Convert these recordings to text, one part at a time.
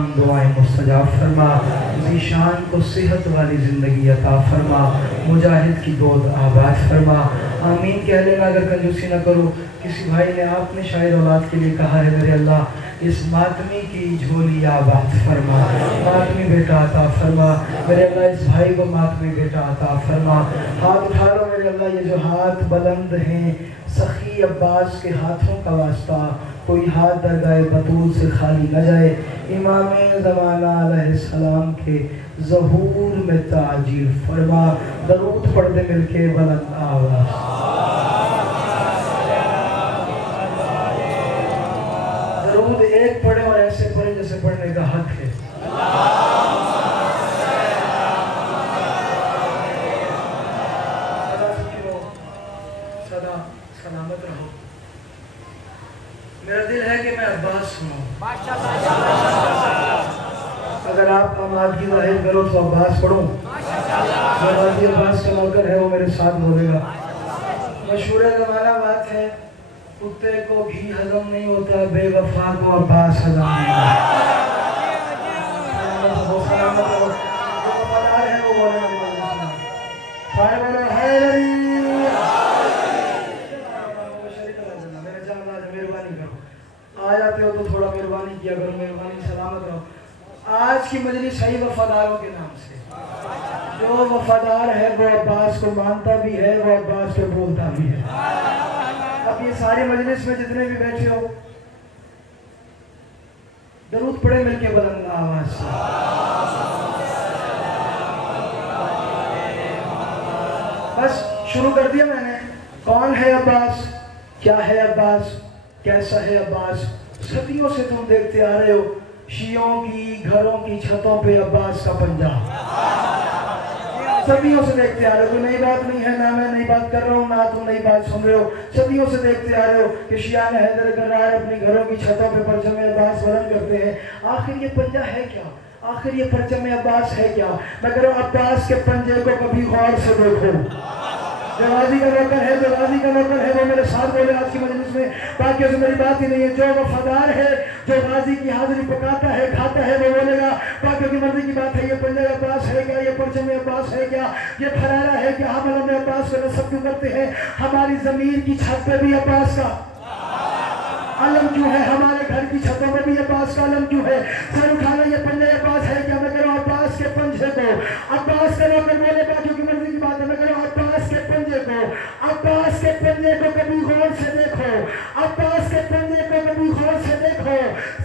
तमाम दुआएं मुस्तजाब फरमा, ज़ीशान को सेहत वाली ज़िंदगी अता फरमा, मुजाहिद की गोद आबाद फरमा। आमीन कहने में अगर कंजूसी न करो। किसी भाई ने आपने शायद औलाद के लिए कहा है, मेरे अल्लाह इस मातमी की झोली आबाद फरमा, मातमी बेटा अता फरमा। मेरे अल्लाह इस भाई को मातमी बेटा अता फरमा। हाथ उठा लो मेरे अल्लाह, ये जो हाथ बुलंद हैं सखी अब्बास के हाथों का वास्ता, कोई हाथ दरगाह बतूल से खाली न जाए। इमाम ज़माना अलैहिस्सलाम के ज़हूर में ताजील फरमा। दरूद पढ़ते मिलके बुलंद आवाज़। दरूद एक पढ़े और ऐसे पढ़े जैसे पढ़ने का हक है। सदा सलामत रहो। मेरा दिल है कि मैं अब्बास हूँ। अगर आप आमादगी जाहिर करो तो अब्बास पढ़ूं। जो अब्बास का नौकर है वो मेरे साथ बोलेगा। मशहूर ज़माना बात है, कुत्ते को घी हजम नहीं होता, बेवफा को अब्बास हजम नहीं होता। जो वफादार है वो बोले मेहरबानी करो। आ जाते हो तो थोड़ा मेहरबानी किया करो, मेहरबानी सलामत रहो। आज की मजलिस है वफादारों के नाम से। जो वफादार है वो अब्बास को मानता भी है, वो अब्बास को बोलता भी है। अब ये सारी मजलिस में जितने भी बैठे हो, दरूद पढ़े मिलके बुलंद आवाज से। बस शुरू कर दिया मैंने। कौन है अब्बास, क्या है अब्बास, कैसा है अब्बास। सदियों से तुम देखते आ रहे हो शियों की घरों की छतों पे अब्बास का पंजा। सदियों से देखते आ रहे हो, कोई नई बात नहीं है, ना मैं नई बात कर रहा हूँ ना तुम नई बात सुन रहे हो। सदियों से देखते आ रहे हो कि शियान हैदर करार अपनी घरों की छतों पे परचम अब्बास बुलंद करते हैं। आखिर ये पंजा है क्या, आखिर ये परचम अब्बास है क्या। मैं कह रहा हूँ अब्बास के पंजे को कभी गौर से देखो। जो गाजी का नौकर है, जो गाजी का नौकर है वो मेरे साथ बोले आज की मजलिस में। बाकी से मेरी बात ही नहीं है। जो वफादार है, जो गाजी की हाजिरी पकाता है खाता है वो बोलेगा। बाकी की मर्जी की बात है। ये पंजा अब्बास है क्या, ये परचम अब्बास है क्या, ये फरारा है क्या। हम अलम अब्बास को नस्ब क्यों करते हैं। हमारी जमीन की छत पे भी अब्बास का अलम क्यों है, हमारे घर की छतों में भी अब्बास का अलम क्यों है। सर उठाना ये पंजा अब्बास है क्या। मैं कह रहा हूँ अब्बास के पंजे को अब्बास का नौकर बोले। बाकी की मर्जी की बात है। मैं कह रहा हूँ अब्बास के पंजे को, अब्बास के पंजे को कभी गौर से देखो। अब्बास के पंजे को कभी गौर से देखो।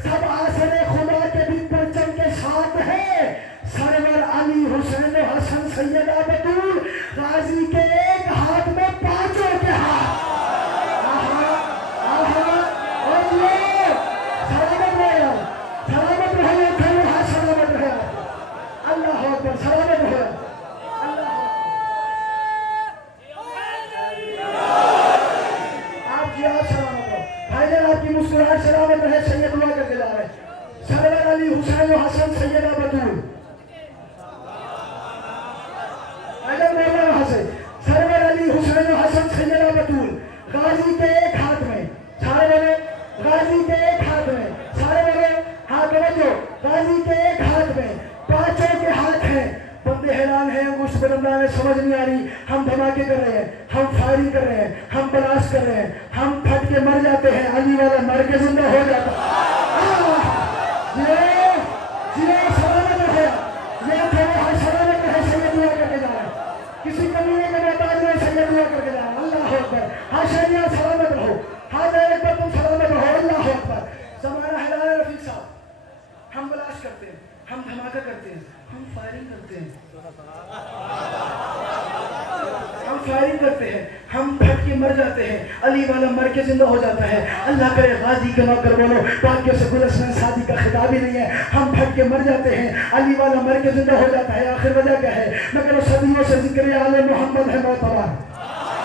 सब आसरे खुदा के भी परचम के साथ है। सरवर अली हुसैन हसन सैयदा बतूल गाजी के एक हाथ में पांचों के हाथ। सलामत रहे, सलामत रहे, अल्लाह अकबर, सलामत रहे। आप जी आप सलामत रहो भाईजान, आपकी मुस्कुराहट सलामत रहे। सैयद दुआ करके जा रहे हैं। सरवर अली हुसैन हसन सैयदा बतूल भाईजान बोलना वहां से। सरवर अली हुसैन हसन सैयदा बतूल गाजी के एक हाथ में, सारे बोले गाजी के एक हाथ में, सारे बोले हाथ जो गाजी के एक हाथ में, पांचों के हाथ हैं। बंदे हैरान हैं, अंगूष्ठ बुलंदा में समझ नहीं आ रही। हम धमाके कर रहे हैं, हम फायरिंग कर रहे हैं, हम ब्लास्ट कर रहे हैं, हम फट के मर जाते हैं, अली वाला मर के जिंदा हो जाता है। सलामत रहे, ये थोड़े हर सलामत रहे। सैयद दुआ करके जा रहे हैं, किसी कमीने के मोहताज में सैयद दुआ करके जा रहे हैं। अल्लाह अकबर, हाँ शहरिया सलामत रहो, हाँ एक बार तुम सलामत रहो। अल्लाह अकबर। जमाना है रफीक साहब, हम ब्लास्ट करते हैं, हम धमाका करते हैं, हम फायरिंग करते हैं, हम फायरिंग करते हैं, हम फट के मर जाते हैं, अली वाला मर के जिंदा हो जाता है। अल्लाह करे गाजी के नौकर बोलो, बाकियों से गुलशन शादी का खिताब ही नहीं है। हम फट के मर जाते हैं, अली वाला मर के जिंदा हो जाता है। आखिर वजह क्या है। मैं कह रहा सदियों से जिक्र आले मोहम्मद है मोतबर।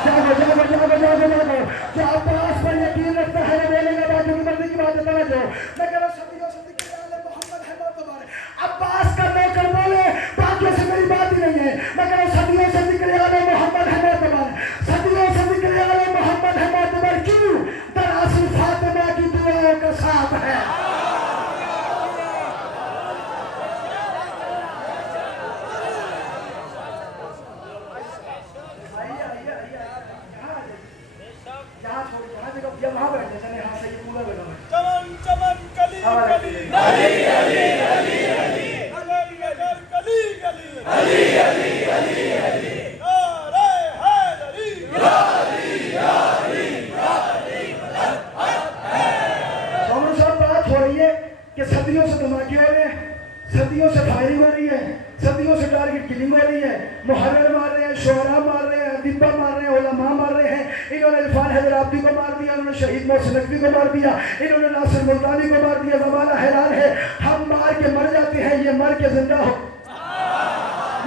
जागो जागो जागो जागो जागो, जो अब्बास पर यकीन रखता है वो बोलेगा। बाकी की मर्जी की बात है। मैं कह रहा सदियों से जिक्र आले मोहम्मद है मोतबर। अब्बास का नौकर बोले, बाकियों से मेरी बात ही नहीं है। मैं कह रहा सदियों से जिक्र आले मोहम्मद है मोतबर, सदियों से जिक्र आले मोहम्मद है मोतबर। क्यों? दरअसल फातिमा की दुआओं का साथ है। क्यों ने? सदियों से फायरिंग हो रही है, सदियों से टारगेट किलिंग हो रही है, मुहर्रिर मार रहे हैं, शुअरा मार रहे हैं, अदिब्बा मार रहे हैं, उलमा मार रहे हैं। इन्होंने इरफान हैदर आबदी को मार दिया, इन्होंने शहीद मोहसिन नकवी को मार दिया, इन्होंने नासिर मुल्तानी को मार दिया। ज़माना हैरान है, हम मार के मर जाते हैं, ये मर के जिंदा हो।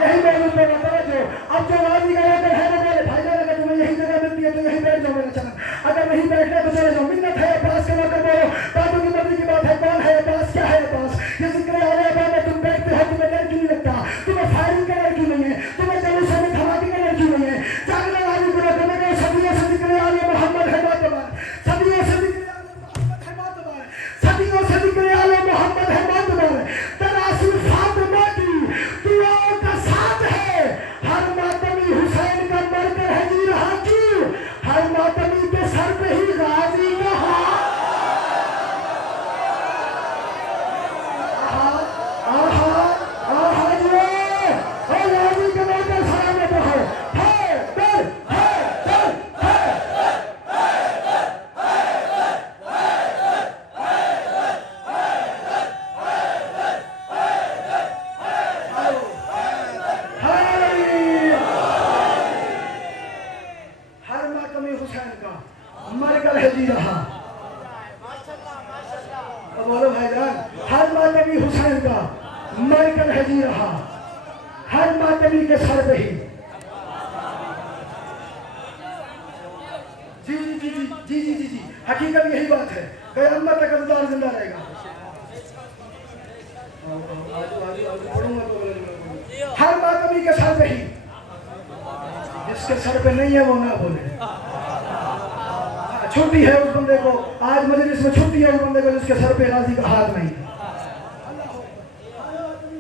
यही मौजूद पर जो अब जो वादी का लेकर है ना, मेरे भाई जान, अगर तुम्हें यही जगह मिलती है तो यहीं बैठ जाओ मेरा चलन, अगर नहीं बैठना तो चले जाओ। मिन्नत है अब्बास के नौकर बोलो, बातों की मर्जी की बात है। कौन है अब्बास, क्या है अब्बास? ये जिक्र आले अब्बास में तुम बैठते हो, तुम्हें डर क्यों नहीं लगता? तुम्हें फायरिंग का डर क्यों नहीं है? तुम्हें जलूसों में धमाके का डर क्यों नहीं है? जागने वाली को करने का सदियों से जिक्र आले मोहम्मद है मातबर, सदियों से जिक्र आले मोहम्मद है मातबर, सदियों से जिक्र आले मोहम्मद है मातबर। तरासुल फातिमा की दुआओं का साथ है, हर मातमी हुसैन का मरकर है जी रहा क्यों? हर मातमी के सर पे ही गाजी का हाथ। बोलो भाईजान, हर मातमी हुसैन का मरकर है जी रहा, हर मातमी के सर पे ही। जी जी जी जी जी जी जी जी हकीकत यही बात है, क़यामत तक अज़दार जिंदा रहेगा। हर मातमी के सर पे ही, जिसके सर पे नहीं है वो ना बोले। छुट्टी है उस बंदे को, आज मजलिस में छुट्टी है उस बंदे को जिसके सर पे गाजी का हाथ नहीं।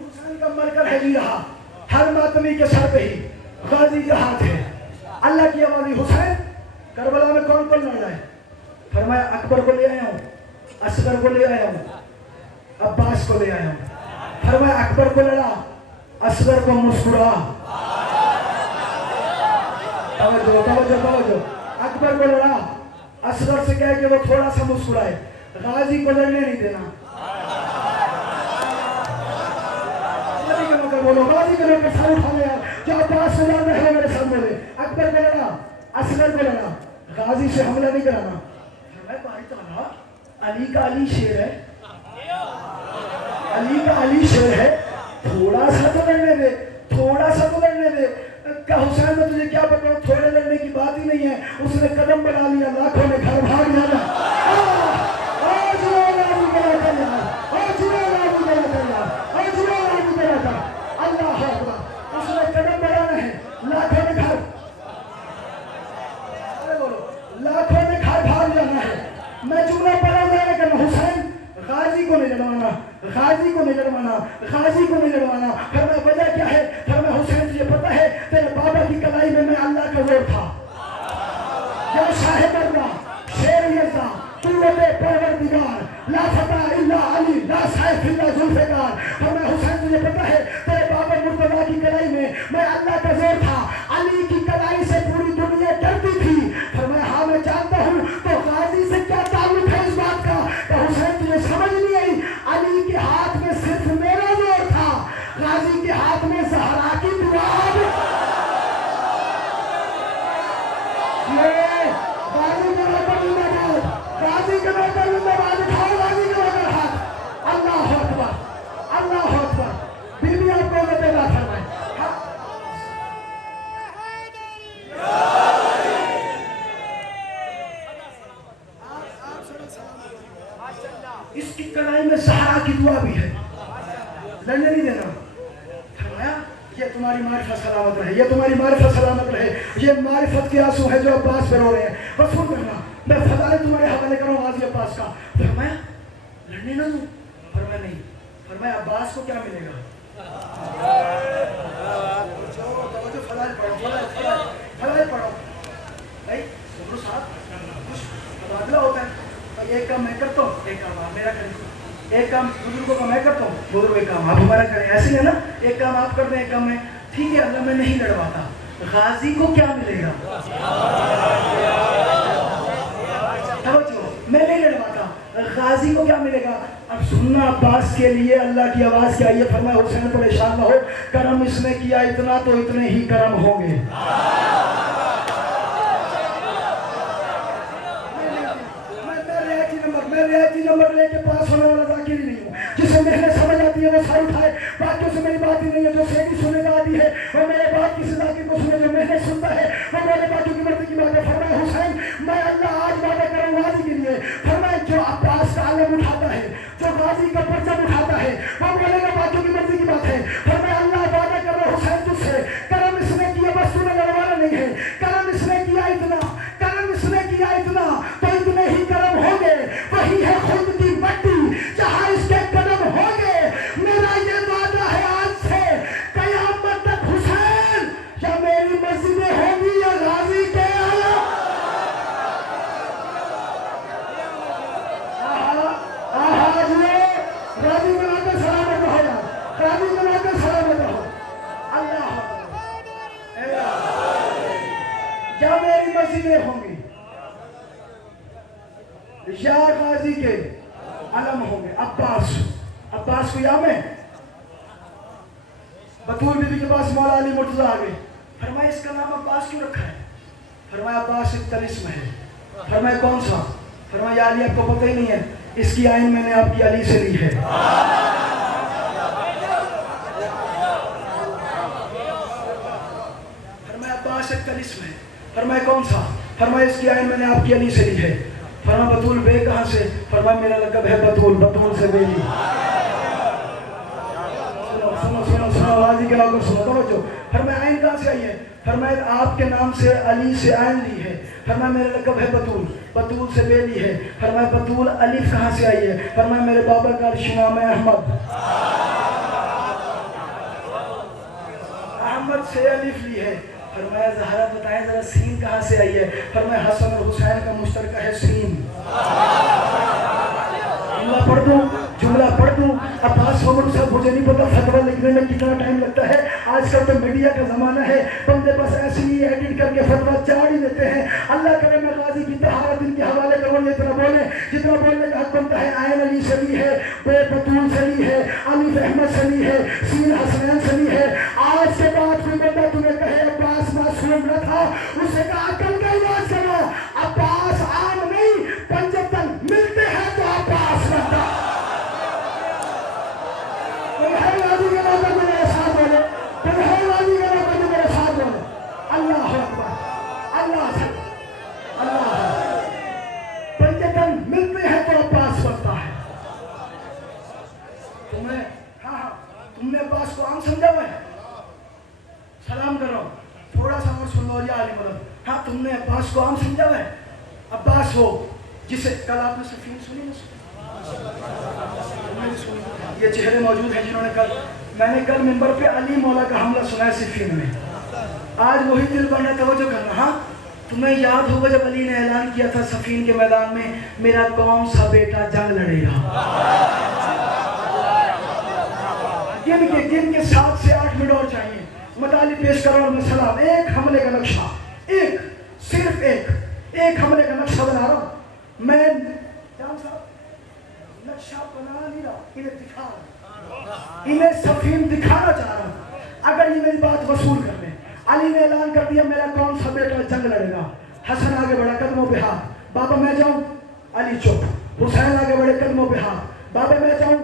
हुसैन का मरकर है जी रहा, हर मातमी के सर पे ही गाजी का हाथ है। अल्लाह की आवाज़, हुसैन करबला में कौन कौन लड़ रहा है? फरमाया अकबर को ले आया हूँ, असगर को ले आया हूँ, अब्बास को ले आया हूँ। फरमाया अकबर को लड़ा, असगर को मुस्कुरा। तवज्जो तवज्जो तवज्जो, अकबर को लड़ा, असगर से कहे कि वो थोड़ा सा मुस्कुराए, गाजी को लड़ने नहीं देना। गाजी के नौकर बोलो, गाजी के नौकर सर उठा ले, जो अब्बास से लड़ रहे हैं मेरे सामने बोले। अकबर को लड़ा, असगर को लड़ा, गाजी से हमला नहीं कराना। मैं बारी ताला, अली का अली शेर है, अली का अली शेर है, थोड़ा सा तो लड़ने दे, थोड़ा सा तो लड़ने दे। क्या हुसैन में तुझे क्या बताऊं, थोड़े लड़ने की बात ही नहीं है। उसने कदम बढ़ा लिया, लाखों ने घर भाग जाना। अल्लाह अकबर, उसने कदम बढ़ाना है, लाखों ने घर, अरे बोलो, लाखों ने घर भाग जाना है। मैं जुमला पढ़ा जाने का, हुसैन गाजी को नहीं लड़वाना, गाजी को नहीं लड़वाना, गाजी को नहीं लड़वाना। फिर मैं वजह क्या है? फिर मैं हुसैन तुझे पता है, तेरे बाबा की कलाई में मैं अल्लाह का जोर था। या साहिब अल्लाह, शेर यज़्ज़ा, कुव्वते परवरदिगार, ला फता इल्ला अली, ला साइफ इल्ला जुल्फ़िकार। फिर मैं हुसैन तुझे पता है, तेरे बाबा मुर्तज़ा की कलाई में मैं अल्लाह का जोर था। अली की कलाई से पूरी दुनिया डरती थी। फिर मैं हाँ मैं जानता हूँ, तो गाजी से क्या ताल्लुक है इस बात का? तो हुसैन तुझे समझ नहीं आई, अली के हाथ में सिर्फ मेरा जोर था, गाजी के हाथ में ज़हरा की दुआ। गाजी के नौकर जिंदाबाद, गाजी के नौकर जिंदाबाद, उठाओ गाजी के नौकर हाथ। अल्लाह अकबर, अल्लाह अकबर। बीबी आपको बेटा फरमाए, इसकी कलाई में सहारा की दुआ भी है, लड़ने नहीं देना। फरमाया ये तुम्हारी मारिफत सलामत रहे, ये तुम्हारी मारिफत सलामत रहे। ये मारिफत के आंसू है जो अब्बास पे रो रहे हैं। बस सुन करना, मैं फजाइल तुम्हारे हवाले करूँ गाजी अब्बास का। फरमाया लड़ने ना दूं? फरमाया नहीं। फरमाया अब्बास को क्या मिलेगा? फजाइल पढ़ो भाई, गुरु साहब कुछ तबादला होता है, एक काम मैं करता हूँ, एक काम आप मेरा करें, एक काम बुजुर्गों का मैं करता हूँ, बुजुर्ग एक काम आप हमारा करें, ऐसे है ना, एक काम आप कर दें, एक काम मैं। ठीक है, अगर मैं नहीं लड़वाता, गाजी को क्या मिलेगा? मैं नहीं लड़वाता, गाजी को क्या मिलेगा? अब सुनना अब्बास के लिए अल्लाह की आवाज क्या है? फरमाया हुसैन परेशान ना हो, करम इसने किया इतना तो इतने ही करम होंगे। मैं रियायती नंबर लेके पास होने वाला जाकिर ही नहीं हूँ। जिसे मेहनत समझ आती है वो सारी उठाए, बाकियों से मेरी बात ही नहीं है। जो सेठी सुनने का आती है वो मेरे बात किसी जाकिर को सुने, जो मेहनत सुनता है वो मेरे बातों की मर्जी की बात है। फरमाया हुसैन मैं अल्लाह आज वादा करूँ गाजी के लिए। फरमाया जो अब्बास का आलम उठाता है, जो गाजी का परचम उठाता है, वो बोलेगा बातों की मर्जी की बात है। फरमाया अल्लाह वादा कर रहा हुसैन तुझसे, करम इसने किया बस तूने लड़वाना नहीं है। करम इसने किया इतना, करम इसने किया इतना तो इतने ही करम होंगे। वही है खुद की मट्टी जहां इसके कदम होंगे। मेरा ये वादा है आज से कयामत तक हुसैन या मेरी मस्जिदें होंगी या गाजी के गाजी बनाकर सलामत हो जाओ, गाजी बनाकर सलामत हो। अल्लाह या मेरी मस्जिदें होंगी या गाजी के अलम होंगे। अब्बास को याद है? बतूल बीबी के पास मौला अली मुर्तजा आ गए। फरमाया इसका नाम अब्बास क्यों रखा है? फरमाया अब्बास एक तलिस्म है। फरमाया कौन सा? फरमाया अली आपको पता ही नहीं है, इसकी आइन मैंने आपकी अली से ली है। फरमाया अब्बास एक तलिस्म है। फरमाया कौन सा? फरमाया इसकी आइन मैंने आपकी अली से ली है। फरमा बतूल बे कहाँ से? फरमा मेरा लक़ब है बतूल, बतूल से बेली। सुनो आवाज़ के लोगों सुनो तो। फरमा आइन कहाँ से आई है? फरमाया आपके नाम से अली से आइन ली है। फरमा मेरा लक़ब है बतूल, बतूल से बेली है। फरमाया बतूल अलिफ कहाँ से आई है? फरमाया मेरे बाबा का नाम है अहमद, अहमद से अलिफ ली है। फरमाया ज़हरा बताएं जरा सीन कहाँ से आई है? फरमाया हसन और हुसैन का मुश्तरका है सीन। जुमला पढ़ दूं अब्बास उमर साहब, मुझे नहीं पता फतवा लिखने में कितना टाइम लगता है। आजकल तो मीडिया का ज़माना है, बंदे बस ऐसे ही एडिट करके फतवा चाड़ ही देते हैं। अल्लाह करे मैं गाजी की तहारत इनके हवाले करूँ, इतना बोले जितना बोलने का हक बनता है। आयन अली से ली है, बे बतूल से ली है, अली अहमद से ली है, सीन हसनैन से ली है। आज के बाद कोई बंदा तुम्हें कहे अब्बास मासूम न था, उससे कहा अकल का इलाज करो। अब्बास आम नहीं, पंजतन मिलते हैं तो अब्बास बनता। तुमने अब्बास को आम समझा हुआ है? सलाम करो, थोड़ा सा और सुन लो या अली मदद। हाँ तुमने अब्बास को आम समझा हुआ है? अब्बास हो जिसे कल आपने सफीन सुनी ना? ये चेहरे मौजूद हैं जिन्होंने मैंने कल मिंबर पे अली मौला का हमला सुना है सिफीन में। आज वही दिल बन रहा, तवज्जो करना। हाँ तुम्हें याद होगा जब अली ने ऐलान किया था सफीन के मैदान में, मेरा कौन सा बेटा जंग लड़ेगा। गिन के 7 से 8 मिनट और चाहिए, मताली पेश करो और मैं सलाम। एक हमले का नक्शा, एक सिर्फ एक हमले का नक्शा बना रहा हूं मैं। नक्शा बना नहीं रहा, इन्हें दिखा रहा, इन्हें सफीन दिखाना चाह रहा हूं। अगर ये मेरी बात वसूल कर ले। अली ने ऐलान कर दिया मेरा कौन सा बेटा जंग लड़ेगा। हसन आगे बढ़ा कदमों पे हाथ, बाबा मैं जाऊं, अली चुप। हुसैन आगे बढ़े कदमों पे हाथ, बाबा मैं जाऊं,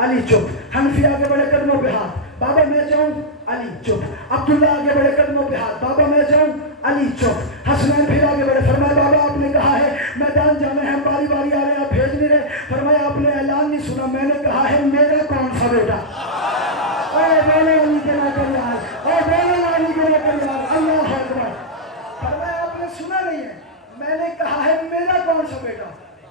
अली चुप। हनफी आगे बढ़े कदमों पे हाथ, बाबा मैं जाऊं, अली चुप। अब्दुल्ला आगे बढ़े कदमों पे हाथ, बाबा मैं जाऊं, अली चुप। हसनैन फिर आगे बढ़े, फरमाया बाबा आपने कहा है मैदान जाना है, बारी बारी आ रहे हैं, आप भेज नहीं रहे। फरमाया आपने ऐलान नहीं सुना, मैंने कहा है मेरा कौन सा बेटा। बोले अली के ना कर यार, बोले अली के ना कर यार, अल्लाह अकबर। फरमाया आपने सुना नहीं है, मैंने कहा है मेरा कौन सा बेटा।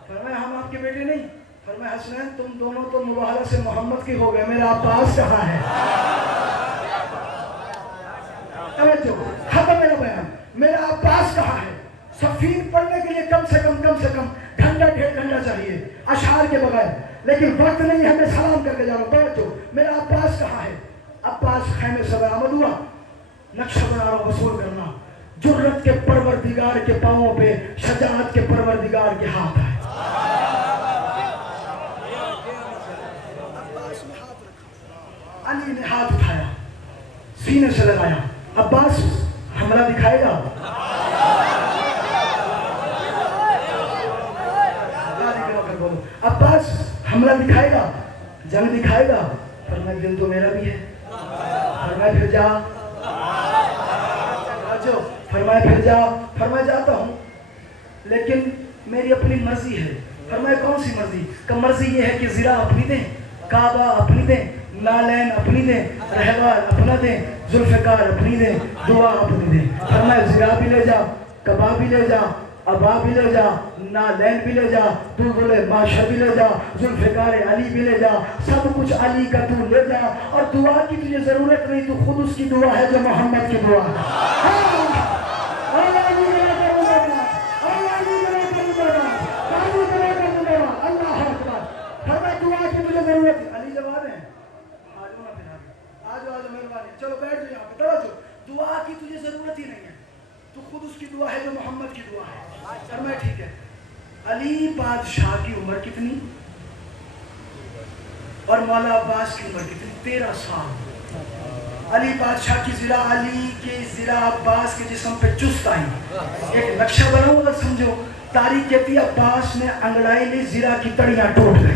फरमाया हम आपके बेटे नहीं। फरमाया हसनैन तुम दोनों तो मुबाहला से मोहम्मद के हो गए, मेरा अब्बास कहाँ है? खत्म मेरा बयान, मेरा अब्बास कहाँ है? सफीन पढ़ने के लिए कम से कम घंटा 1.5 घंटा चाहिए अशार के बगैर, लेकिन वक्त नहीं है। मैं सलाम करके जा रहा हूँ, मेरा अब्बास कहाँ है? अब्बास खैमे से बरामद हुआ। नक्शा बना रहा हूं, वसूल करना। जुर्रत के परवरदिगार के पांवों पे शजाअत के परवरदिगार के हाथ है। अली ने हाथ उठाया, सीने से लगाया, अब्बास हमला दिखाएगा? बोलो, अब्बास हमला दिखाएगा, जंग दिखाएगा? फरमाया दिल तो मेरा भी है। फरमाया फिर जा, फरमाया फिर जा। फरमाया जाता हूँ, लेकिन मेरी अपनी मर्जी है। फरमाया कौन सी मर्जी? का मर्जी ये है कि ज़िरा अपनी दें, काबा अपनी दें, नालैन अपनी दें, रहवार अपना दें, जुल्फ़िकार अपनी दें, दुआ अपनी दें। फरमाया ज़िरा भी ले जा, कबा भी ले जा, अबा भी ले जा, नालैन भी ले जा, दुलदुले माशा भी ले जा, जुल्फ़िकार अली भी ले जा, सब कुछ अली का तू ले जा। और दुआ की तुझे ज़रूरत नहीं, तू खुद उसकी दुआ है जो मोहम्मद की दुआ है। अली जवाब है, आ जाओ ना, फिर आ जाओ मेहरबानी, चलो बैठ जाओ यहाँ पे, तवज्जो। दुआ की तुझे जरूरत ही नहीं है, तू खुद उसकी दुआ है जो मोहम्मद की दुआ है। फरमाया ठीक है। अली बादशाह की उम्र कितनी और मौला अब्बास की उम्र कितनी? 13 साल। अली बादशाह की ज़िरा अली के ज़िरा अब्बास के जिस्म पे चुस्त आई। एक नक्शा बनाऊं अगर समझो, तारीख कहती है अब्बास ने अंगड़ाई ली, ज़िरा की तड़ियां टूट गई।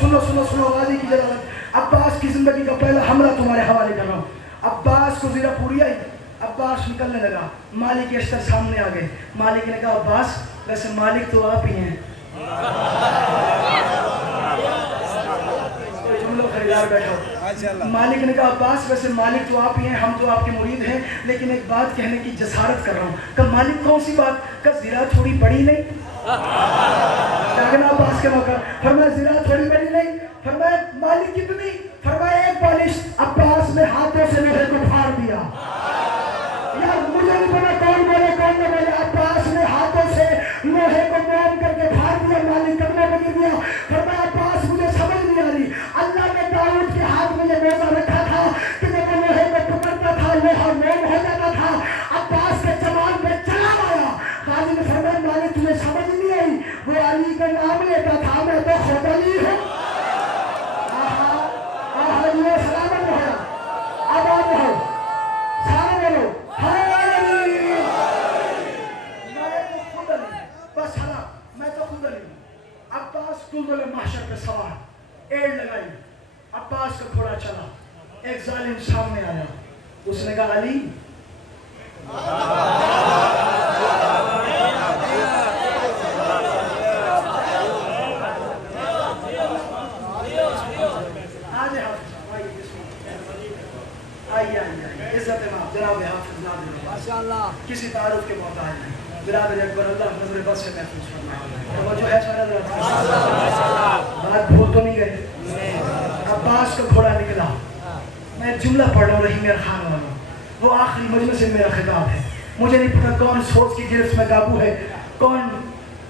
सुनो सुनो सुनो, गाजी की जलालत। अब्बास की जिंदगी का पहला हमला तुम्हारे हवाले कर रहा हूँ। अब्बास को ज़िरा पूरी आई, अब्बास निकलने लगा, मालिक अश्तर सामने आ गए। मालिक ने कहा अब्बास वैसे मालिक तो आप ही हैं। खरीदार बैठो। मालिक ने कहा अब्बास वैसे मालिक तो आप ही हैं, हम तो आपके मुरीद हैं, लेकिन एक बात कहने की जसारत कर रहा हूँ। कहा मालिक कौन सी बात? कहा ज़िरा थोड़ी बड़ी नहीं? अब्बास के मौका। फरमाया ज़िरा थोड़ी बड़ी नहीं? फरमाया मालिक कितनी? फरमाया एक बालिश। अब्बास ने हाथों से लोहे को फाड़ दिया। यार मुझे नहीं पता कौन बोले कौन न बोले, अब्बास ने हाथों से लोहे को मोम करके फाड़ दिया, मालिक कदमों में गिर दिया। फरमाया अब्बास मुझे समझ नहीं आ रही, अल्लाह ने दाऊद के हाथ में ये मौका रखा था कि जब वो लोहे को पकड़ता था लोहा मोम हो जाता था। अब्बास के जवान में चला आया। गाजी ने फरमाया मालिक तुझे समझ नहीं आई, वो अली का नाम लेता था, मैं तो खुद अली हूँ। ये सलामत है, आबाद है, सारे बोलो मैं तो खुद अली हूँ। अब्बास कुल्दुल महशर पे सवार, एड़ लगाई, अब्बास का घोड़ा चला, एक जालिम सामने आया, उसने कहा अली किसी तारुफ के मोहताज नहीं। बिरादर अकबर अल्लाह नजर बस से महफूज फरमाए। वो जो है बात भूल तो नहीं गए। अब्बास का घोड़ा निकला। मैं जुमला पढ़ रहा हूँ रही मेरा खान वाला, वो आखिरी मजलिस में मेरा खिताब है। मुझे नहीं पता कौन सोच की गिरफ्त में काबू है, कौन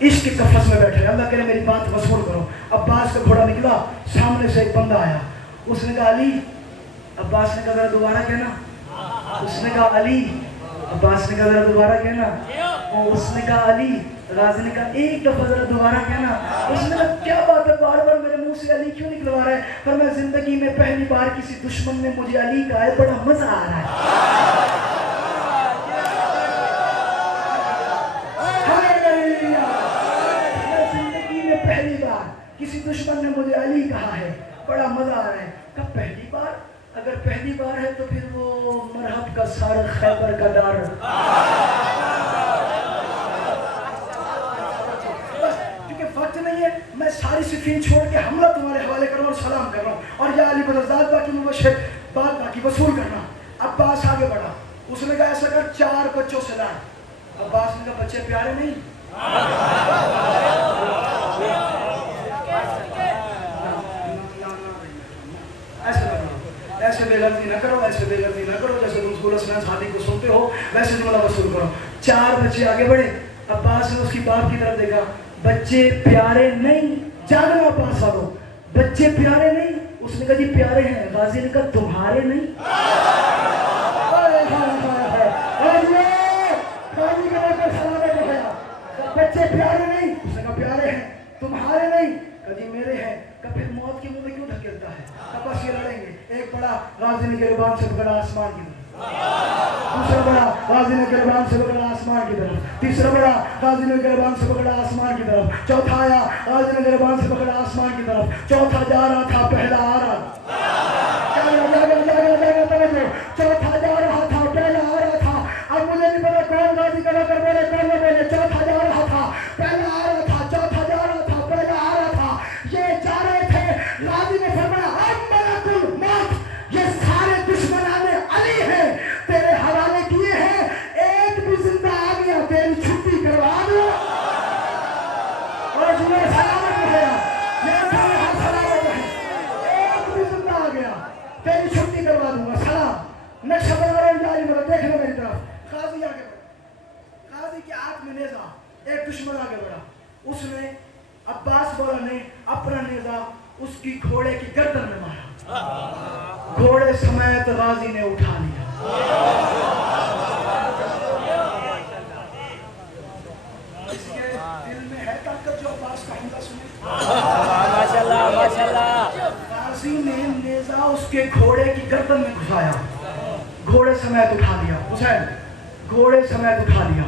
इश्क के कफस में बैठे है। अल्लाह करे मेरी बात वसूल करो। अब्बास का घोड़ा निकला, सामने से एक बंदा आया, उसने कहा अली। अब्बास ने कहा जरा दोबारा कहना। उसने कहा अली। अब्बास ने कहा जरा दोबारा कहना। उसने कहा अली। गाजी ने कहा एक दफा जरा दोबारा कहना। उसने कहा क्या बात है, बार बार मेरे मुंह से अली क्यों निकलवा रहा है? पर मैं जिंदगी में पहली बार किसी दुश्मन ने मुझे अली कहा है, बड़ा मजा आ रहा है। जिंदगी में पहली बार किसी दुश्मन ने मुझे अली कहा है, बड़ा मजा आ रहा है। कब पहली बार? अगर पहली बार है तो फिर वो मरहब का सार खैबर का दार। क्योंकि वक्त नहीं है, मैं सारी सिफीन छोड़ के हमला तुम्हारे हवाले कर रहा हूँ और सलाम कर रहा हूँ। और या अली बदरजात बाकी मुबशर बात बाकी वसूल करना। अब्बास आगे बढ़ा, उसने कहा ऐसा कर 4 बच्चों से लड़। अब्बास ने कहा बच्चे प्यारे नहीं? ऐसे बेगर्दी ना करो, ऐसे बेगर्दी ना करो, जैसे तुम सूरज में शादी को सुनते हो वैसे जुमला वसूल करो। 4 बच्चे आगे बढ़े। अब्बास ने उसकी बाप की तरफ देखा, बच्चे प्यारे नहीं? जागना अब्बास वालों, बच्चे प्यारे नहीं? उसने कहा जी प्यारे हैं। गाजी ने कहा तुम्हारे नहीं? बच्चे प्यारे नहीं? उसने कहा प्यारे हैं। तुम्हारे नहीं? जी मेरे हैं, कब फिर मौत के मुंह में क्यों ढकेलता है? अब बस ये लड़ेंगे। एक बड़ा गाजी ने गिरबान से पकड़ा आसमान की तरफ, दूसरा बड़ा गाजी ने गिरबान से पकड़ा आसमान की तरफ, तीसरा बड़ा गाजी ने गिरबान से पकड़ा आसमान की तरफ, चौथा आया गाजी ने गिरबान से पकड़ा आसमान की तरफ, चौथा जा रहा था, पहला आ रहा, चौथा जा रहा था, पहला आ रहा था। अब मुझे नहीं पता कौन गाजी का नौकर बोले, कौन न बोले। चौथा जा रहा था, पहला आ रहा था, चौथा जा रहा था, पहला आ रहा था। ये जा रहे थे, गाजी ने फरमाया अब मलकुल मौत, ये सारे दुश्मनाने अली हैं, तेरे हवाले किए हैं, एक भी जिंदा आ गया तेरी छुट्टी करवा दो। और जिन्हें सलामत रहा, ये सलामत रहे, एक भी जिंदा आ गया तेरी छुट्टी करवा दूंगा। सलाम। नक्शा बना रहा हूं, जारी मेरा, देखना मेरी तरफ। गाजी आगे बढ़ा, गाजी के हाथ में नेजा, एक दुश्मन आगे बढ़ा, उसने अब्बास वाला ने अपना नेजा उसकी घोड़े की गर्दन में मारा, घोड़े समेत गाजी ने उठा लिया। इसके दिल में है ताकत जो अब्बास का हमला सुने। माशाल्लाह माशाल्लाह। गाजी ने नेजा उसके घोड़े की गर्दन में घुसाया, घोड़े समेत उठा लिया। हुसैन घोड़े समेत उठा लिया।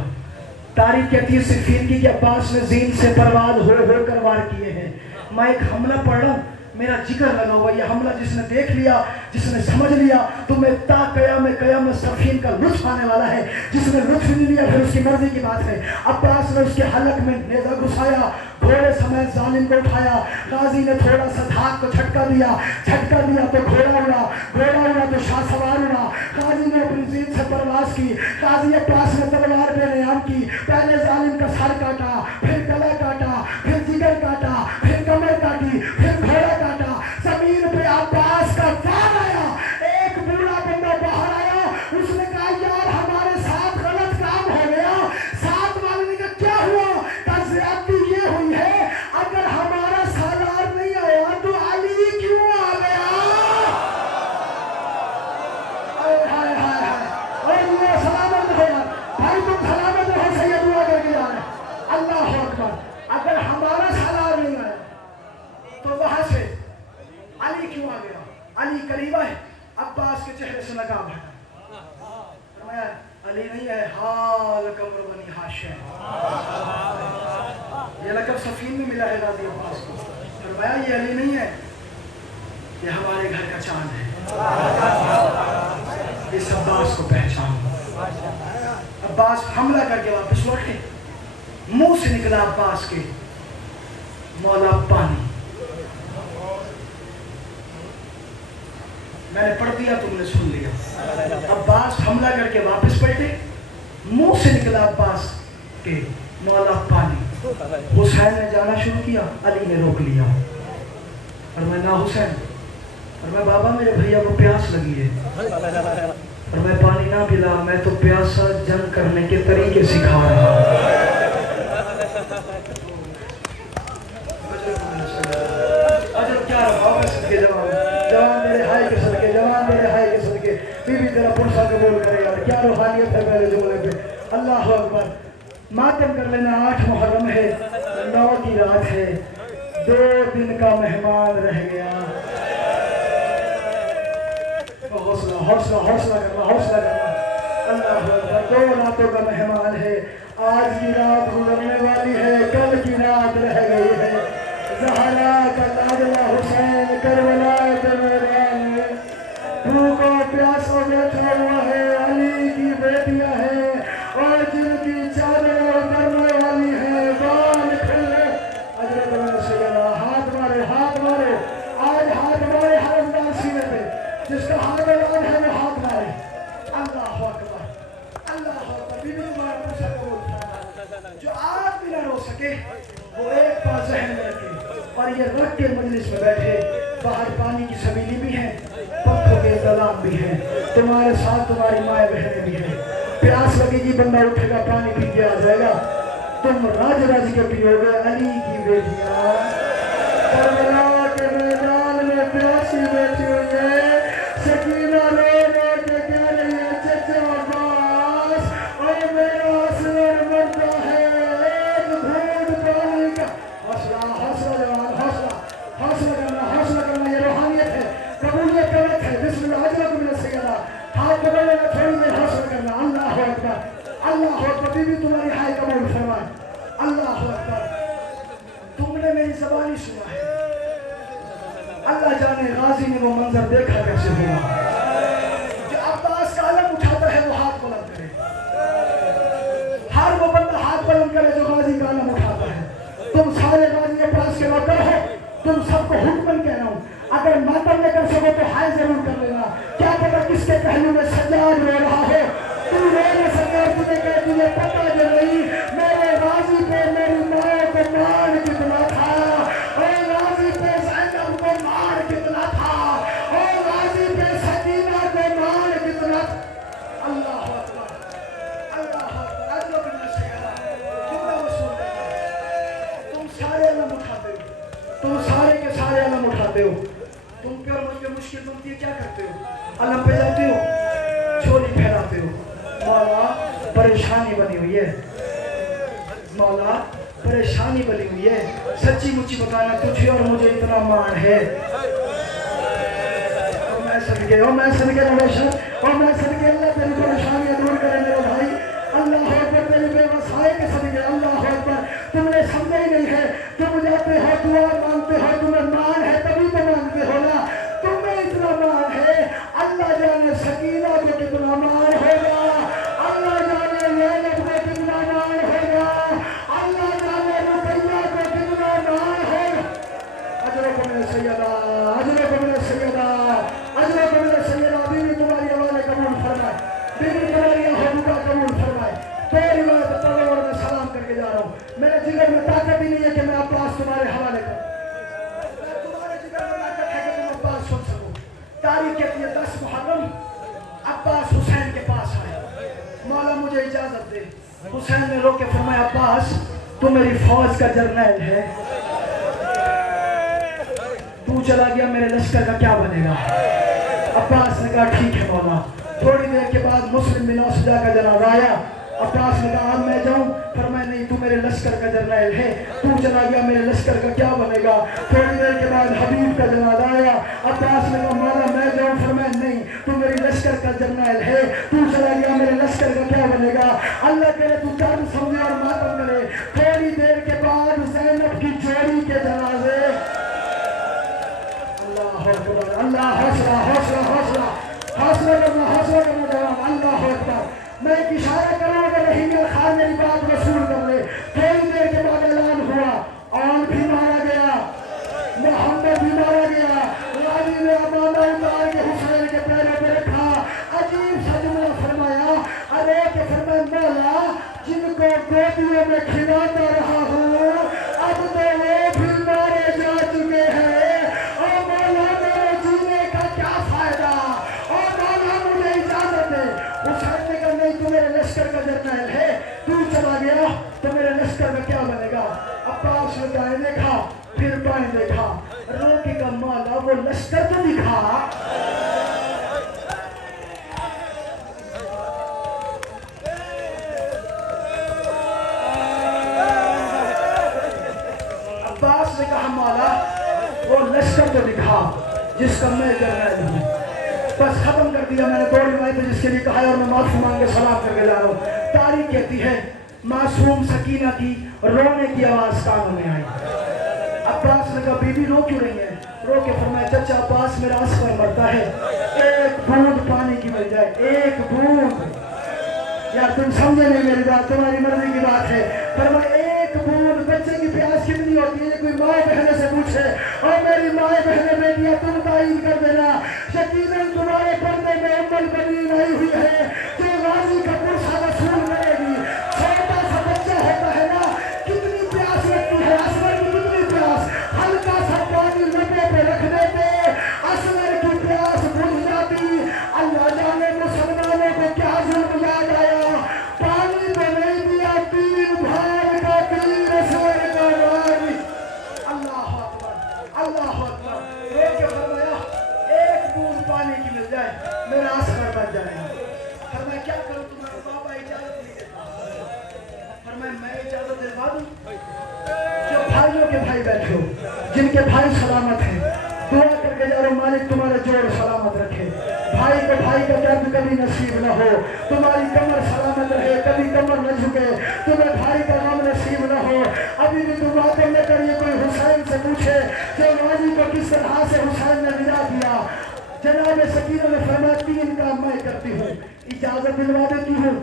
तारीख कहती है सिफीन की कि अब्बास ने जीन से परवाज हो कर वार किए हैं। मैं एक हमला पढ़ रहा हूँ, मेरा जिगर लगा हुआ। ये हमला जिसने देख लिया, जिसने समझ लिया, तुम्हें ता कयाम सफीन का लुत्फ आने वाला है। जिसने लुत्फ नहीं लिया फिर उसकी मर्जी की बात है। अब्बास ने उसके हलक में नेजा घुसाया, घोड़े समेत जालिम को उठाया। गाजी ने थोड़ा सा धाक को झटका दिया तो घोड़ा उड़ा तो शाह सवार हुआ। गाजी ने अपनी जीत से परवाज की। गाजी अब्बास ने तलवार बेनयाम की। पहले जालिम का सर काटा, फिर गला काटा, फिर जिगर काटा, फिर कमर काटी, फिर घोड़ा काटा। जमीन पे अब्बास का जान आया। एक बूढ़ा बंदा बाहर आया, उसने कहा यार हमारे साथ गलत काम हो गया। साथ वाले ने कहा क्या हुआ? कहा ज्यादती ये हुई है, अगर हमारा सालार नहीं आया तो अली क्यों आ गया? हाय हाय हाय। और ये सलामत रहो यार भाई, तुम सलामत रहो, सैयद दुआ करके जा रहे। अल्लाह अकबर। अगर हमारा सालार नहीं आया तो वहां से अली क्यों आ गया? अली करीबा है। अब्बास के चेहरे से नकाब हटा, फरमाया अली नहीं है, हाल कब्र बनी हाशिम। ये लक़ब सफीन में मिला है गाजी अब्बास को। फरमाया ये अली नहीं है, ये हमारे घर का चांद है, इस अब्बास को पहचानो। अब्बास हमला करके वापस लौटे। मुंह से निकला अब्बास के, मौला पानी। मैंने पढ़ दिया, तुमने सुन लिया। अब्बास हमला करके वापस पलटे, मुंह से निकला अब्बास के, मौला पानी। हुसैन ने जाना शुरू किया, अली ने रोक लिया। और मैं ना हुसैन, और मैं बाबा मेरे भैया को प्यास लगी है, और मैं पानी ना पिला, मैं तो प्यासा जंग करने के तरीके सिखा रहा हूं। अजब क्या रहा सदके जवान मेरे हाय के सदके, जवान मेरे हाय के सदके। बीबी तेरा पुरसा कबूल करे यार, क्या रूहानियत है मेरे जुमले पे। अल्लाह अकबर। मातम कर लेना, 8 मुहर्रम है, 9 की रात है, 2 दिन का मेहमान रह गया। हौसला हौसला हौसला करना, हौसला करना। अल्लाह अकबर। 2 रातों का मेहमान है। आज की रात गुजरने वाली है, कल की रात रह गई है। ज़हरा का लाडला हुसैन करबला के मैदान में भूखों प्यासों बैठा हुआ है। अली की बेटियां हैं और जिनकी चादरें उतरने वाली हैं, बाल खुले। हजरत सैयदा हाथ मारे, हाथ मारे, आज हाथ मारे हर सीने पे। जिसका हाथ ऐलान है वो हाथ मारे। अल्लाह अकबर, अल्लाह अकबर। बीबी तुम्हारा पूछा करो, जो आज भी ना रो सके वो एक बात ज़हन में रखे। और ये रख के मजलिस में बैठे, बाहर पानी की सबिली भी है, पंखों के इंतजाम भी है, तुम्हारे साथ तुम्हारी माए बहनें भी हैं। प्यास लगेगी, बंदा उठेगा, पानी पी के आ जाएगा। तुम राज के पियोगे। अली की बेटियां करबला के मैदान में प्यासी बैठी हुई है। सकीना रो रो के कह रही है, चचा अब्बास और मेरा असर मरता है, एक घूंट पानी का। हौसला हौसला जवान, हौसला। जाने गाजी ने वो मंजर देखा कैसे हुआ। जो अब्बास का अलम उठाता है वो हाथ बुलंद करे, हर वो बंदा हाथ बुलंद करे जो गाजी का अलम उठाता है। तुम सारे गाजी अब्बास के नौकर हो, तुम सबको हुक्मन कह रहा हूँ, अगर मातम में कर सको तो हाय जरूर कर लेना। क्या पता किसके पहलू में सज्जाद रो रहा हो, तू रो न सके, तुझे कह तुझे पता जो नहीं मेरे गाजी पे मेरी माँ को मार कितना था, और गाजी पे ज़ैनब को मार कितना था, और गाजी पे सकीना को मार कितना था। अल्लाह अकबर, अल्लाह अकबर, अल्लाह बिन शैतान, कितना वसूल करता। तुम सारे अलम उठाते हो, तुम सारे के सारे अलम उठाते हो। तुम पे और मुझ पे मुश्किल बनती है, क्या करते हो? अलम पे जाते हो, चोली फैलाते हो। मौला परेशानी बनी हुई है, मौला परेशानी बनी हुई है। सच्ची मुच्ची बताना, तुझे और मुझे इतना मान है। और मैं सदके, और मैं सदके नवेशन, और मैं सदके अल्लाह तेरी परेशानियां दूर करे मेरे भाई। अल्लाह अकबर, तेरी बेवसाई के सदके। अल्लाह अकबर, तुमने समझा ही नहीं है। तुम जाते हो दुआ मांगते हो, तुम्हें मान है तभी तो मांगते हो ना। तुम्हें इतना मान है, अल्लाह जाने सकीना को कितना मान होगा, अल्लाह जाने लैलत को कितना मान होगा, अल्लाह जाने रुकैया को कितना मान होगा। अजरक मेरे सैयदा, अजरक मेरे सैयदा, अजरक मेरे सैयदा। बीवी तुम्हारी हवाले कबूल फरमाए, बीवी तुम्हारी आहों का कबूल फरमाए। तो रिवायत पढ़ो और मैं सलाम करके जा रहा हूँ। मेरे जिगर में ताकत ही नहीं है कि मैं अब्बास तुम्हारे हवाले करूँ। तुम्हारे जिगर में ताकत है कि तुम अब्बास सुन सको। तारीख कहती है 10 मुहर्रम अब्बास हुसैन के पास आए। मौला मुझे इजाजत दे। हुसैन ने रोक के फरमाया, अब्बास तू मेरी फौज का जर्नैल है, तू चला गया मेरे लश्कर का क्या बनेगा? अब्बास ने कहा ठीक है मौला। थोड़ी देर के बाद मुस्लिम बिन औसजा का जनाजा आया। अब्बास ने कहा अब मैं जाऊं? फरमाया नहीं, तू मेरे लश्कर का जर्नैल है, तू चला गया मेरे लश्कर का क्या बनेगा? थोड़ी देर के बाद हबीब का जनाजा आया। अब्बास ने कहा मौला मैं जाऊं? फरमाया नहीं, तू मेरे लश्कर का जर्नैल है, तू चला गया मेरे लश्कर का क्या बनेगा? अल्लाह करे तू दर्द समझे और मातम करे। थोड़ी देर के बाद ज़ैनब की जोड़ी के जनाजे। अल्लाह अकबर, अल्लाह, हौसला हौसला हौसला हौसला करना, हौसला करना जवाब। अल्लाह अकबर। मैं एक इशारा करूँ, अगर रहीम खान मेरी बात वसूल कर ले। थोड़ी देर के बाद ऐलान हुआ, ऑन भी मारा गया, मोहम्मद भी मारा गया। रानी ने अमाना उतार के हुसैन के पैरों पे रखा। अजीब सा जुमला फरमाया, अरे के फरमाया मौला जिनको गोदियों में खिलाता रहा हूँ अब तो वो भी मारे जा चुके हैं। और मौला मेरे जीने का क्या फायदा? और मौला मुझे इजाजत दे। हुसैन ने कहा नहीं, तू मेरे लश्कर का जर्नैल है, तू चला गया तो मेरे लश्कर में क्या बनेगा? अब्बास ने दाएं देखा, फिर बाएं देखा, रोके का मौला वो लश्कर तो दिखा। अब्बास ने कहा मौला वो लश्कर तो दिखा जिसका मैं जर्नैल हूँ। बस खत्म कर दिया मैंने। 2 रिवायतें जिसके लिए कहा है और मैं माफी मांग के सलाम करके जा रहा हूँ। तारीख कहती है मासूम सकीना की रोने की आवाज कानों में आई। अब्बास ने कहा बीबी रो क्यों रही है? रो के फरमाया चाचा अब्बास मेरा असफर मरता है, एक बूंद पानी की मिल जाए, एक बूंद। यार तुम समझे नहीं मेरी बात, तुम्हारी मर्जी की बात है। फरमाया एक बूंद। बच्चे की प्यास कितनी होती है? कोई माँ बहने से पूछे, और मेरी माँ बहने बेटियां तुम तायीन कर देना। यकीनन तुम्हारे पर्दे में उम्र बनी आई हुई है जो गाजी का पुरसा वसूल करेगी। छोटा सा बच्चा होता है ना, कितनी प्यास लगती है, असगर की कितनी प्यास। हल्का सा पानी लबों पे रख देते, असगर की प्यास बुझ जाती। अल्लाह जाने मुसलमानों को क्या जुल्म याद आया, पानी तो नहीं दिया, 3 भाग का 3 असगर का नारी। अल्लाह अकबर, अल्लाह अकबर। रोके फरमाया एक बूंद पानी की मिल जाए मेरा असगर बन जाएगा। फरमाया क्या करूं, तुम्हारा बाबा इजाजत नहीं देता। फरमाया मैं इजाजत दिलवा दूं? जो भाइयों के भाई बैठे हो, जिनके भाई सलामत हैं, दुआ करके जा रहा हूं मालिक तुम्हारे जोड़ सलामत रखे। भाई को भाई का दर्द कभी नसीब न हो, तुम्हारी कमर सलामत रहे, कभी कमर न झुके, तुम्हें भाई का गम नसीब न हो। अभी भी तुम बातें न करिए, कोई हुसैन से पूछे कि गाजी को किस तरह से हुसैन ने विदा किया। जनाब सकीना ने फरमाया 3 काम मैं करती हूँ, इजाजत दिलवा देती हूँ,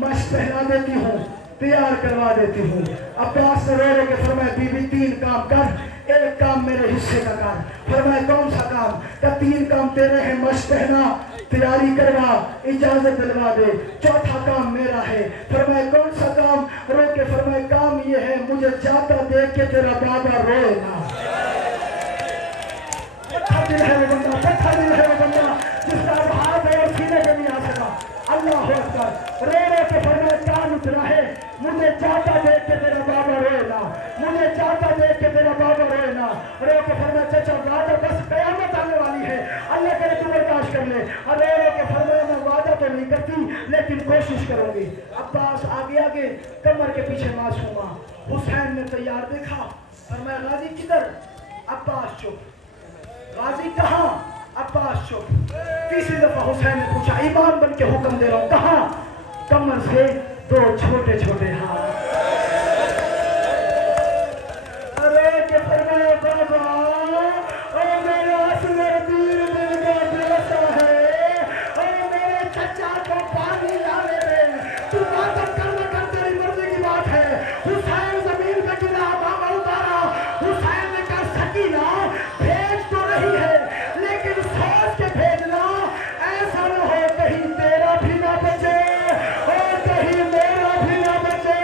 मश्क पहना देती हूँ, तैयार करवा देती हूँ। अब्बास ने रो के फरमाया बीबी 3 काम कर, एक काम मेरे हिस्से का कर। फरमाया कौन सा काम? क्या 3 काम तेरे हैं, मश्क पहना, तैयारी करवा, इजाजत दिलवा दे। चौथा काम मेरा है। फरमाया कौन सा काम? रो के फरमाया काम ये है, मुझे जाता देख के तेरा बाबा रोए ना। अच्छा दिल है वो बंदा, अच्छा दिल है वो बंदा जिसका हाथ है और सीने पे नहीं आ सका। अल्लाह अकबर। रो के फरमाया कान उतरा है, मुझे जाता देख के तेरा बाबा रोए ना, मुझे जाता देख के तेरा बाबा रोए ना। रो के फरमाया चाचा वादा बस कयामत आने वाली है, अल्लाह करे तू बर्दाश्त कर ले। और रो के फरमाया मैं वादा तो नहीं करती लेकिन कोशिश करूंगी। अब्बास आगे आगे कमर के पीछे मासूमा। हुसैन ने तैयार देखा, फरमाया गाजी किधर? अब्बास चुप। गाजी कहाँ? अब्बास चुप। तीसरी दफा हुसैन ने पूछा, इमाम बन के हुक्म दे रहा हूँ, कहाँ? कमर से 2 छोटे छोटे हाथ। अरे के फरमाया बाबा ओ मेरा असगर तीर दिल का दिलसा है, ओ मेरे चचा को पानी लाने दे, तू मातम करना कर, तेरी मर्जी की बात है। हुसैन जमीन पे गिरा, बाबा उतारा। हुसैन ने कहा सकीना भेज तो रही है लेकिन सोच के भेजना, ऐसा न हो कहीं तेरा भी ना बचे और कहीं मेरा भी ना बचे।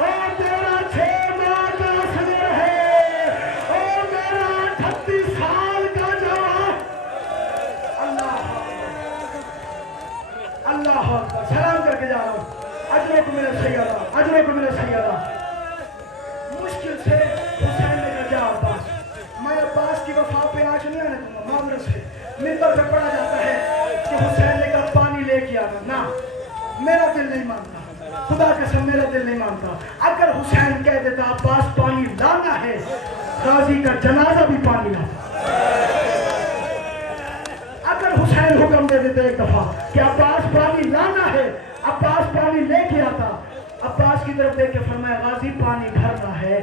और तेरा 6 माह का असगर है और मेरा 38 साल का जवान। अल्लाह अल्लाह अकबर। सलाम करके जा रहा हूँ। अजरों को मेरे सैयदा, अजरों को मेरे सैयदा। मुश्किल से हुसैन ने कहा जा अब्बास, मैं अब्बास की वफा पे आज नहीं आने दूंगा। मामले से मिंबर पे पढ़ा जाता है कि हुसैन ने कहा पानी लेके आना। ना, मेरा दिल नहीं मानता, खुदा कसम मेरा दिल नहीं मानता। अगर हुसैन कह देता अब्बास पानी लाना है, गाजी का जनाजा भी पानी ला। अगर हुसैन हुक्म दे देते एक दफा कि अब्बास पानी लाना है, अब्बास पानी लेके आता। अब्बास की तरफ देख के फरमाया गाजी पानी भरना है।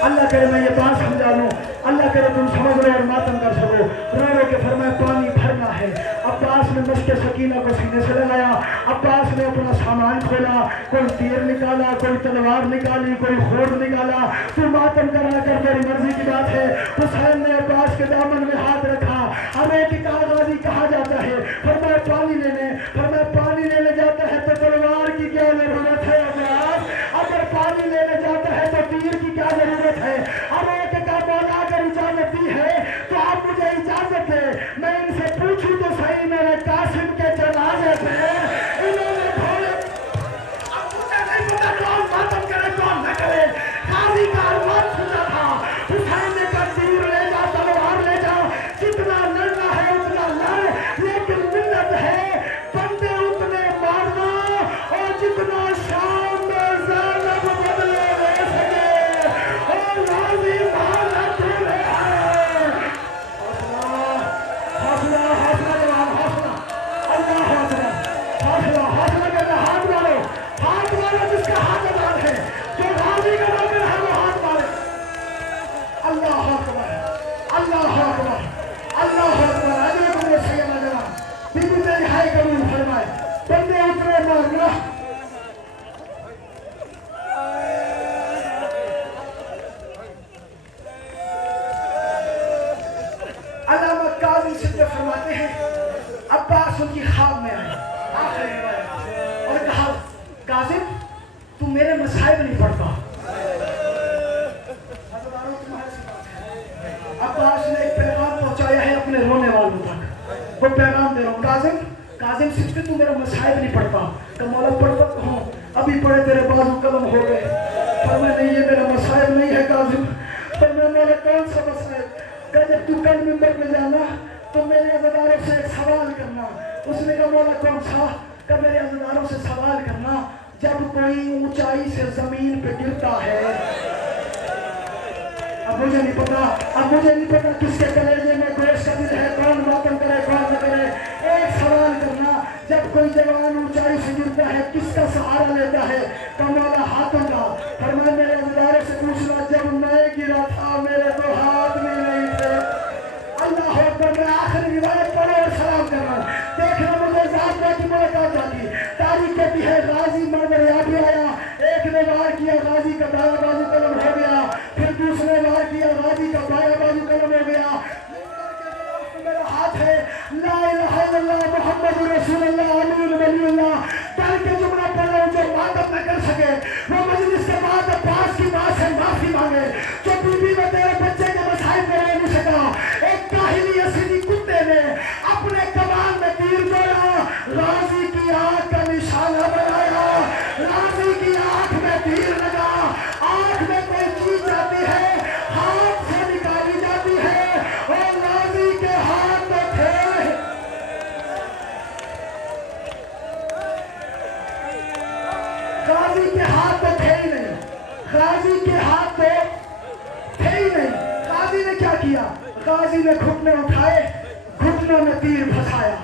अल्लाह करे मैं ये बात समझा लूं, अल्लाह करे तुम समझ लो और मातम कर सको। रो के फरमाया पानी भरना है। अब्बास ने मस्के सकीना को सीने से लगाया। अब्बास ने अपना सामान खोला, कोई तीर निकाला, कोई तलवार निकाली, कोई खोर निकाला। तू मातम करना कर, तेरी मर्जी की बात है। हुसैन ने अब्बास के दामन में हाथ रखा। हमें कि गाजी कहा जाता है? फरमाया पानी लेने। फरमाया पानी लेने जाता है तो तलवार की क्या जरूरत है अब्बास? अगर पानी लेने जाता है तो तीर की क्या जरूरत है? अब एक का मौला अगर इजाजत दी है तो आप मुझे इजाजत है, मैं इनसे पूछूं तो सही, मेरे कासिम के जनाजे पे इन्होंने थोड़े। अब मुझे नहीं पता कौन मातम करे कौन न करे। गाजी का अरमान छूटा था। हुसैन ने कहा तीर ले जा, तलवार ले जा, जितना लड़ना है उतना लड़, लेकिन मिन्नत है बंदे उतने मारना और जितना शाम में ज़ालिम बदले ले सके। और गाजी मारना तूने है। हौसला हौसला जवान, हौसला। अल्लाह अकबर। हौसला हौसला करना। हाथ मारो, हाथ मारो जिसका हाथ आजाद है, जो गाजी का मोमिन है वो हाथ मारे। अल्लाह अकबर, अल्लाह अकबर, अल्लाह अकबर। अजर को मेरे सैयदा जवान बीबी ने हाय कबूल फरमाए, बंदे उतरे मारना। अल्लामा काज़ी सिद्दीक़ फरमाते हैं अब्बास उनकी ख्वाब में आए आखिरी रिवायत और कहा काज़िम तू मेरे मसाइब नहीं पढ़ता। अब्बास ने एक पैगाम पहुंचाया है अपने रोने वालों तक। वो पैगाम दे रहा हूँ काज़िम, काज़िम सिद्दीक़ तू मेरा मसाइब नहीं पढ़ता। तो मौला पढ़ता हूँ, अभी पढ़े तेरे बाजू कलम हो गए। पर मैं नहीं, ये मेरा मसाइब नहीं है काज़िम। पर मैं मेरा कौन सा मसाइब? जब तू कल मिंबर में जाना तो मेरे अज़दारों से एक सवाल करना। उसने कहा मौला कौन सा? का मेरे अज़दारों से सवाल करना जब कोई ऊंचाई से जमीन पे गिरता है। अब मुझे नहीं पता, अब मुझे नहीं पता किसके कलेजे में गोश्त का दिल है, कौन मातम करे कौन न करे। एक सवाल करना जब कोई जवान किसका सहारा लेता है? कमवाला हाथों का। फरमाया मेरे अज़ीज़ों से पूछना, जब मैं गिरा था मेरे तो हाथ भी नहीं थे। अल्लाह अकबर। मैं आखिरी रिवायत पढ़ो और सलाम कर रहा हूँ। देखना मुझे ज़ात की मुलाकात जाती। तारीख कहती है गाजी मंजर यहाँ भी आया, एक ने वार किया, गाजी का दाया बाजू कलम हो गया, फिर दूसरे वार किया, गाजी का बाया बाजू कलम हो गया। मेरा हाथ है ला इलाहा इल्लल्लाह मुहम्मदुर रसूलुल्लाह अमीरुल वलीउल्लाह। डर के जुमला पढ़ रहा हूँ, जो मातम न कर सके वो मजलिस के बाद पास की माँ से माफी मांगे। जो बीबी में तेरे बच्चे के मसाइल में रह नहीं सका, एक काहिली असीदी कुत्ते ने अपने कमान में तीर जोड़ा, गाजी की आंख का निशाना बनाया, गाजी की आंख में तीर लगा। आंख में कोई चीज जाती है, हाथ से निकाली जाती है, और गाजी के हाथ में थे। गाजी के हाथ तो थे ही नहीं, गाजी के हाथ तो थे ही नहीं। गाजी ने क्या किया? गाजी ने घुटने उठाए, घुटनों में तीर फंसाया।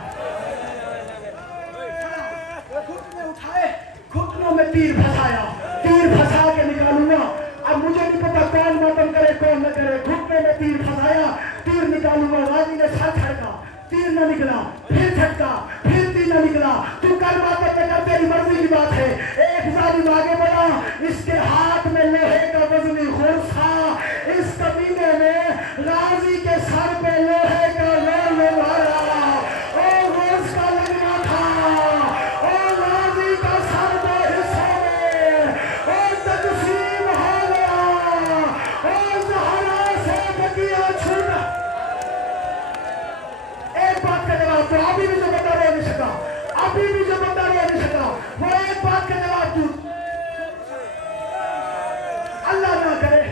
घुटने उठाए, घुटनों में तीर फंसाया। तीर फंसा के निकालूंगा। अब मुझे नहीं पता कौन मातम करे कौन न करे। घुटने में तीर फंसाया, तीर निकालूंगा। गाजी ने सर झटका, तीर न निकला, फिर झटका, फिर तीर न निकला। तू कर मातम में कर, तेरी मर्जी की बात है। एक जालिम आगे बढ़ा, इसके हाथ में लोहे का वजनी खुर्स था। इस कमीने ने गाजी के सर पे लोहे का लोर मारा, और खुर्स का लगना था, और गाजी का सर दो हिस्सों में और तकसीम हो गया, और ज़हरा से बगिया छूटा। एक बात का जवाब तो अभी भी जो बता रहे नहीं सका, अभी भी जो बता रहे नहीं सका, वो एक बात का जवाब तू। अल्लाह ना करे,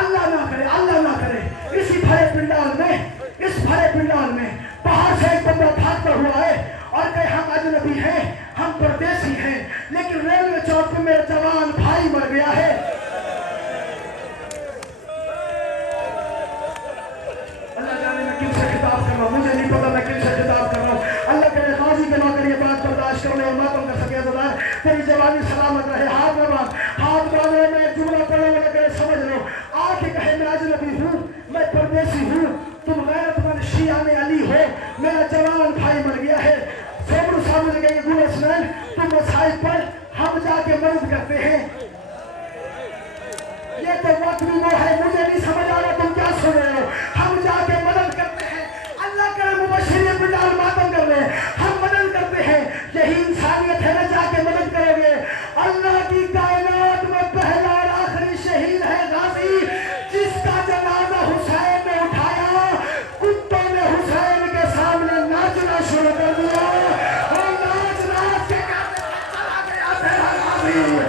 अल्लाह ना करे, अल्लाह ना करे। इसी भरे पिंडाल में, इस भरे पिंडाल में बाहर से एक बंदा भागता हुआ है और कहे हम अजनबी हैं, हम परदेसी हैं, लेकिन रेलवे चौक पे मेरा जवान भाई मर गया है। अल्लाह जाने मैं किनसे खिताब कर रहा हूँ, मुझे नहीं पता मैं किनसे खिताब कर रहा हूँ। अल्लाह करे गाजी के नौकर ये बात बर्दाश्त कर ले और मातम कर सके। अज़ीज़ तेरी जवानी सलामत रहे। हाथ में बांध, हाथ बांधो। मैं एक जुमला पढ़ूंगा, करे समझ लो। आके कहे मैं अजनबी हूँ, मैं परदेसी हूँ, तुम गैरतमंद शियाने अली हो, मेरा जवान भाई मर गया है। सोबरू सामने गए गुलस्नैन, तुम मसाइब पर हम जाके मदद करते हैं। ये तो वक्त भी वो है, मुझे नहीं समझ आ रहा तुम क्या सुन रहे हो। हम जाके मदद करते हैं। अल्लाह करे मुबश्शिर बिलाल मातम कर ले, हम मदद करते हैं। यही इंसानियत है ना, जाके मदद करोगे। अल्लाह की कायनात में पहला और आखिरी शहीद है गाजी, जिसका जनाजा हुसैन ने उठाया। कुत्तों ने हुसैन के सामने नाचना शुरू कर दिया, और नाच नाच के चला गया तेरा गाजी।